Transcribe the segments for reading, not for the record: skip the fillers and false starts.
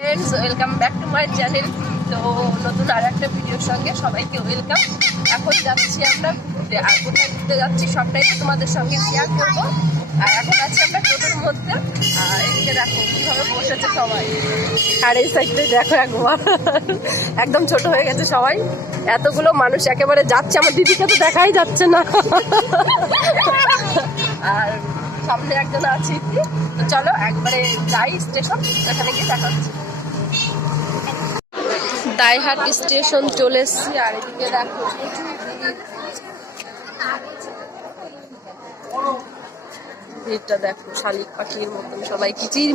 Friends, welcome back to my channel. তো নতুন আর একটা ভিডিওর সঙ্গে সবাইকে ওয়েলকাম। এখন যাচ্ছি আমরা ঘুরতে, আর কোথায় ঘুরতে যাচ্ছি সবটাই তো তোমাদের সঙ্গে শেয়ার করবো। আর এখন আছি আমরা টোটোর মধ্যে, আর এদিকে দেখো কীভাবে বসেছে সবাই, আর এই সাইডে দেখো একবার একদম ছোট হয়ে গেছে সবাই। এতগুলো মানুষ একেবারে যাচ্ছে, আমার দিদিকে তো দেখাই যাচ্ছে না। আর সামনে একজন আছে কি, তো চলো একবারে যাই স্টেশন, এখানে গিয়ে দেখা হচ্ছে। দাইহাট স্টেশন চলে এসছি, আর এদিকে দেখো ভিড়টা দেখো, শালিক পাখির মতন সবাই কিচির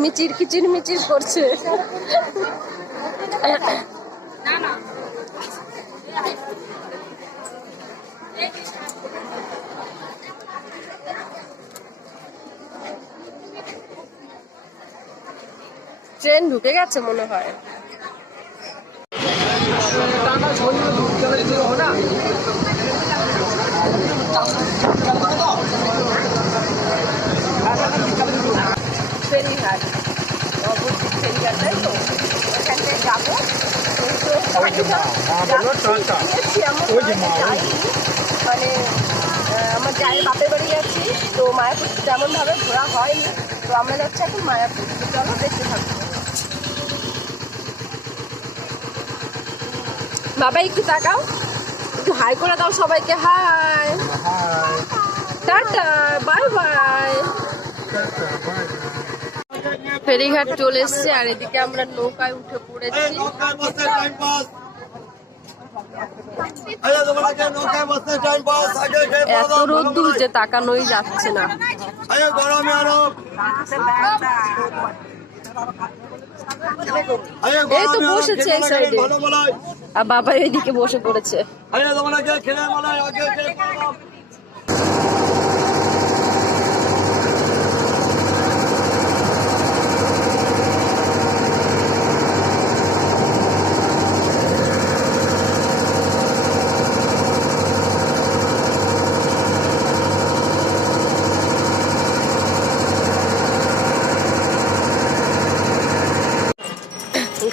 মিচির করছে। ট্রেন ঢুকে গেছে মনে হয়। ফেরিঘাট, নবদ্বীপ ফেরিঘাটটাই তো, এখান থেকে যাবো। মানে আমার জায়ের বাপের বাড়ি যাচ্ছি, তো মায়াপুর তেমনভাবে ঘোরা হয়নি, তো আমরা যাচ্ছি এখন মায়াপুর। চলো দেখতে থাকবো। বাবা একটু তাকাও, একটু হাই করে দাও সবাইকে। Hi, tata, bye bye. ফেরিঘাট চলে এসছে, আর এদিকে আমরা নৌকায় উঠে পড়েছি। এত রোদ্দুর যে তাকানোই যাচ্ছে না। এই তো বসেছে এই সাইডে, আর বাবা এইদিকে বসে পড়েছে।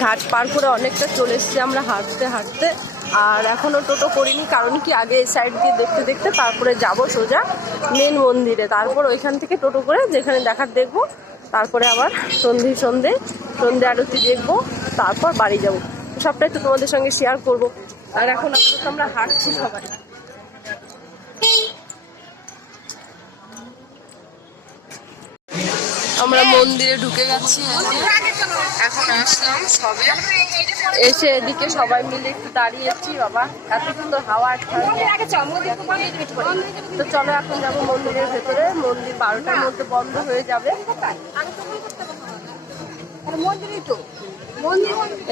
ঘাট পার করে অনেকটা চলে এসছি আমরা হাঁটতে হাঁটতে, আর এখনো টোটো করিনি, কারণ কি আগে এই সাইড দিয়ে দেখতে দেখতে তারপরে যাব সোজা মেন মন্দিরে, তারপর ওইখান থেকে টোটো করে যেখানে দেখার দেখবো, তারপরে আবার সন্ধে আরতি দেখবো, তারপর বাড়ি যাব। সবটাই তো তোমাদের সঙ্গে শেয়ার করব। আর এখন আপাতত আমরা হাঁটছি সবাই। আমরা মন্দিরে ঢুকে গেছি, এখন আসলাম সবে এসে, এদিকে সবাই মিলে একটু দাঁড়িয়েছি। বাবা এত সুন্দর হাওয়া, তো চলো এখন যাবো মন্দিরের ভেতরে। মন্দির 12টার মধ্যে বন্ধ হয়ে যাবে।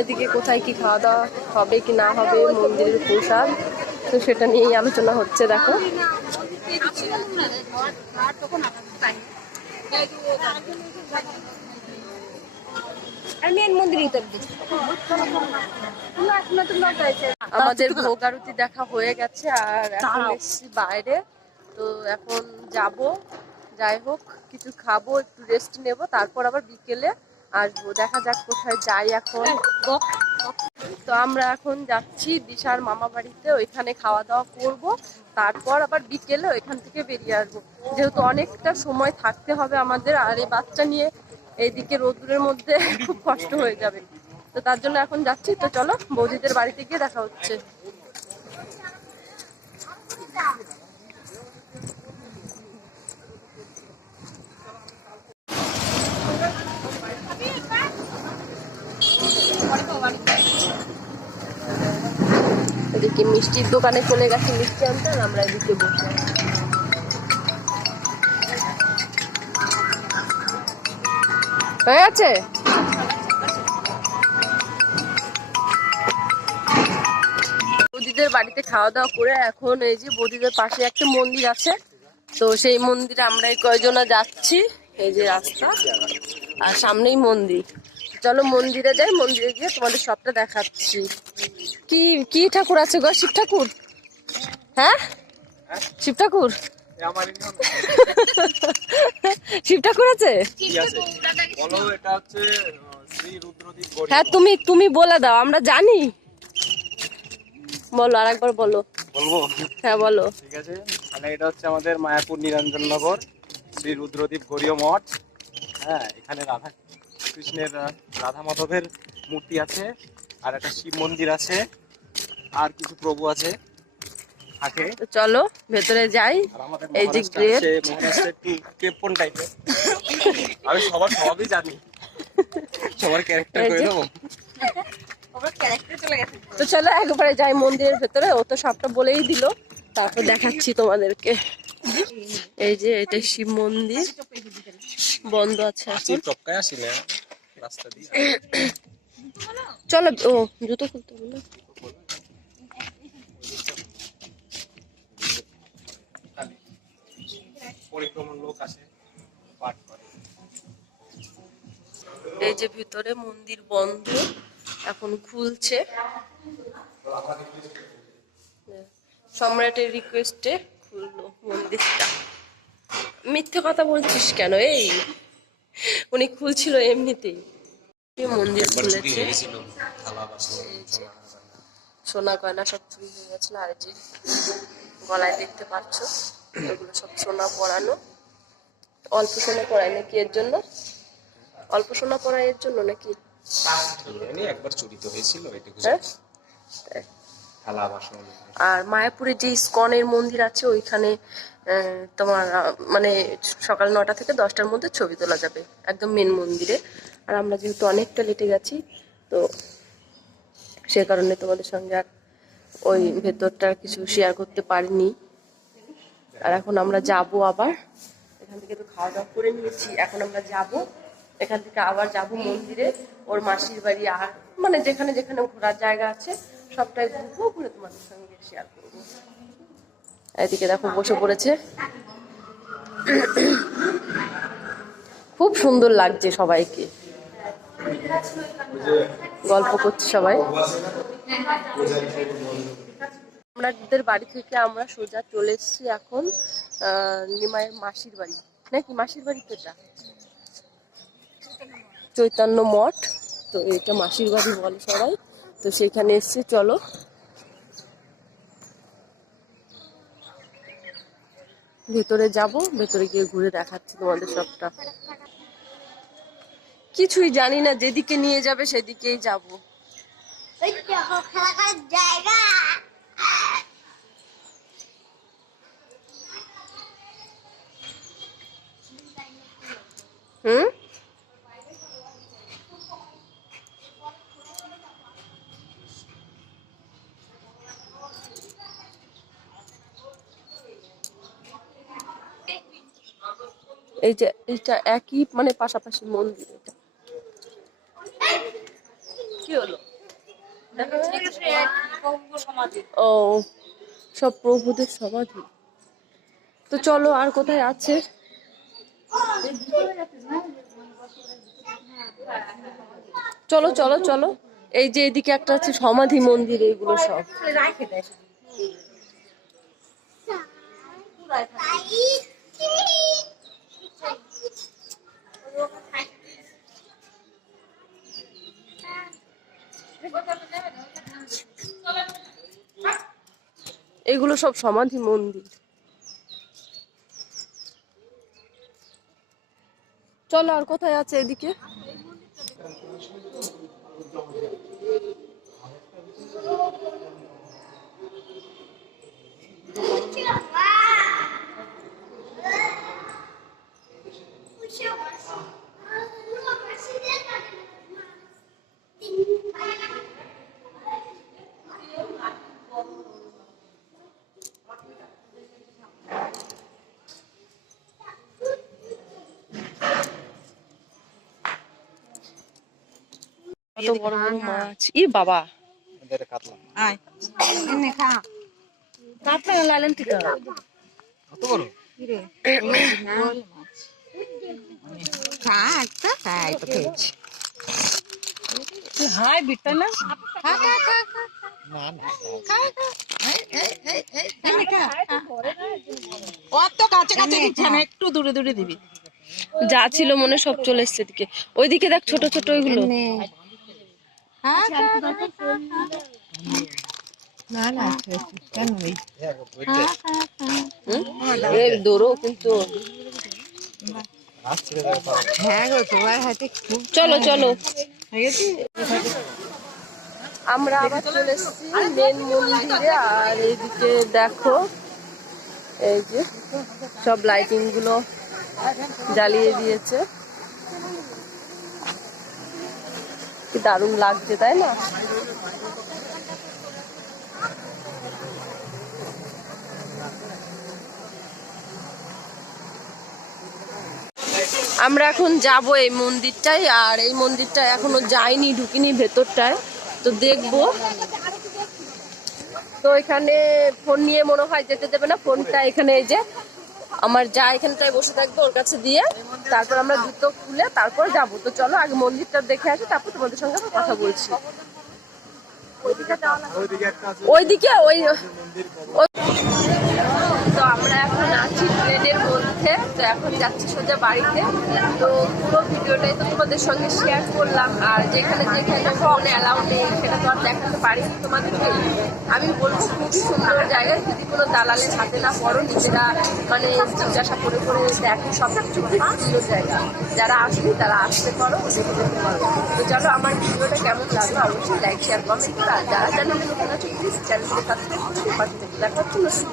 এদিকে কোথায় কি খাওয়া দাওয়া হবে কি না হবে, মন্দিরের প্রসাদ, তো সেটা নিয়েই আলোচনা হচ্ছে। দেখো আমাদের ভোগ আরতি দেখা হয়ে গেছে, আর এখন এসছি বাইরে। তো এখন যাব, যাই হোক কিছু খাবো, একটু রেস্ট নেব, তারপর আবার বিকেলে আসবো। দেখা যাক কোথায় যাই এখন। তো আমরা এখন যাচ্ছি দিশার মামা বাড়িতে, ওইখানে খাওয়া দাওয়া করব, তারপর আবার বিকেলে ওইখান থেকে বেরিয়ে আসবো, যেহেতু অনেকটা সময় থাকতে হবে আমাদের, আর এই বাচ্চা নিয়ে এইদিকে রোদ্দুরের মধ্যে খুব কষ্ট হয়ে যাবে, তো তার জন্য এখন যাচ্ছি। তো চলো বৌদিদের বাড়িতে গিয়ে দেখা হচ্ছে। এদিকে মিষ্টির দোকানে চলে গেছে মিষ্টি আনতে, আর আমরা এদিকে বসে হয়ে গেছে। বৌদিদের বাড়িতে খাওয়া দাওয়া করে এখন এই যে বৌদিদের পাশে একটা মন্দির আছে, তো সেই মন্দিরে আমরা এই কয়জনা যাচ্ছি। এই যে রাস্তা, আর সামনেই মন্দির। চলো মন্দিরে যাই, মন্দিরে গিয়ে তোমাদের সবটা দেখাচ্ছি। কি কি ঠাকুর আছে গো? শিব ঠাকুর? হ্যাঁ শিব ঠাকুর, শিব ঠাকুর আছে। বলো, এটা হচ্ছে শ্রী রুদ্রদ্বীপ হ্যাঁ তুমি তুমি বলে দাও, আমরা জানি। বলো, আরেকবার বলো। বলবো? হ্যাঁ বলো। ঠিক আছে, তাহলে এটা হচ্ছে আমাদের মায়াপুর নিরঞ্জননগর শ্রী রুদ্রদ্বীপ গৌরীয় মঠ। হ্যাঁ, এখানে রাধা কৃষ্ণের রাধা মাধবের মূর্তি আছে, আর একটা শিব মন্দির আছে, আর কিছু প্রভু আছে থাকে। তো চলো ভেতরে যাই। আর আমাদের এই যে গ্রেট, মহারাষ্ট্র একটু কেপন টাইপের। আমি সবার সবই জানি, সবার ক্যারেক্টার করে দেবো। তো চলো একবারে যাই মন্দিরের ভেতরে, ও তো সবটা বলেই দিল, তারপর দেখাচ্ছি তোমাদেরকে। এই যে এটা শিব মন্দির, বন্ধ আছে এখন। টপকায় আসি না রাস্তা দিয়ে। চলো, ও জুতো খুলতে হবে না। পরিক্রমণ লোক আসে, পাঠ করে। এই যে ভিতরে মন্দির বন্ধ, এখন খুলছে। সম্রাটের রিকোয়েস্টে খুললো মন্দিরটা। মিথ্যে কথা বলছিস কেন? এই উনি খুলছিল এমনিতেই। মন্দির খুলেছে, সোনা গয়না সব চুরি হয়ে গেছিল। আর যে গলায় দেখতে পাচ্ছ, এগুলো সব সোনা পরানো। অল্প সোনা পরায় নাকি এর জন্য? অল্প সোনা পরায় এর জন্য নাকি? একবার চুরি তো হয়েছিল, আর মায়াপুরে যে ইস্কনের মন্দির আছে ওইখানে তোমার মানে সকাল 9টা থেকে 10টার মধ্যে ছবি তোলা যাবে, একদম মেন মন্দিরে। আর আমরা যেহেতু অনেকটা লেটে গেছি, তো সে কারণে তোমাদের সঙ্গে আর ওই ভেতরটা কিছু শেয়ার করতে পারিনি। আর এখন আমরা যাব আবার, এখান থেকে তো খাওয়া দাওয়া করে নিয়েছি, এখন আমরা যাব এখান থেকে আবার যাব মন্দিরে, ওর মাসির বাড়ি, আর মানে যেখানে যেখানে ঘোরার জায়গা আছে সবটাই ঘুরবো, ঘুরে তোমাদের সঙ্গে শেয়ার করবো। এদিকে দেখো বসে পড়েছে, খুব সুন্দর লাগছে সবাইকে, গল্প করছে সবাই। আমাদের বাড়ি থেকে আমরা সোজা চলে এসেছি এখন নিমাইয়ের মাসির বাড়ি, নাকি মাসির বাড়ি তো এটা চৈতন্য মঠ, তো এটা মাসির বাড়ি বলে সবাই। তো সেখানে এসছে, চলো ভেতরে যাব, ভেতরে গিয়ে ঘুরে দেখাচ্ছি তোমাদের সবটা। কিছুই জানি না, যেদিকে নিয়ে যাবে সেদিকেই যাব। হুম, এই যে এটা একই মানে পাশাপাশি মন্দির। এটা কি হলো? ও, সব প্রভুদের সমাধি। তো চলো, আর কোথায় আছে? চলো চলো চলো, এই যে এদিকে একটা আছে সমাধি মন্দির, এইগুলো সব। এগুলো সব সমাধি মন্দির। চলো, আর কোথায় আছে এদিকে? কত বড় বড় মাছ, ই বাবা। কাতলা লালেন ঠিক কত বড় হাই বিটটা না, অত কাছে কাছে দিচ্ছে না, একটু দূরে দূরে দিবি। যা ছিল মনে সব চলে এসছে এদিকে। ওইদিকে দেখ ছোট ছোট ওইগুলো। দৌড়ো কিন্তু। চলো চলো, আমরা আবার চলে এসেছি মেন মন্দিরে। আর এইদিকে দেখো এই যে সব লাইটিং গুলো জ্বালিয়ে দিয়েছে, কি দারুণ লাগছে তাই না? আমরা এখন যাব এই মন্দিরটায়, আর এই মন্দিরটা এখনো যাইনি, ঢুকিনি ভেতরটায়, তো দেখবো। তো এখানে ফোন নিয়ে মনে হয় যেতে দেবে না, ফোনটা এখানে এই যে আমার যা এখানটায় বসে থাকবে ওর কাছে দিয়ে তারপর আমরা জুতো খুলে তারপর যাবো। তো চলো আগে মন্দিরটা দেখে আসি, তারপর তোমাদের সঙ্গে কথা বলছি। ওইদিকে ওই তো আমরা এখন আছি ট্রেনের মধ্যে, তো এখন যাচ্ছি সোজা বাড়িতে। তো পুরো ভিডিওটাই তো তোমাদের সঙ্গে শেয়ার করলাম, আর যেখানে যেখানে ফোন অ্যালাউ নেই সেটা তো আর দেখাতে পারিনি তোমাদেরকে। আমি বলবো খুবই সুন্দর জায়গা, যদি কোনো দালালের হাতে না পড়ো, নিজেরা মানে জিজ্ঞাসা করে করে দেখো, সব কিছু সুন্দর জায়গা। যারা আসবে তারা আসতে পারো, দেখে যেতে পারো। তো চলো আমার ভিডিওটা কেমন লাগলো অবশ্যই লাইক শেয়ার কমেন্ট, আর যারা চ্যানেলে নতুন আছে প্লিজ চ্যানেলকে সাবস্ক্রাইব করে পাশে থেকে দেখা হচ্ছে নতুন।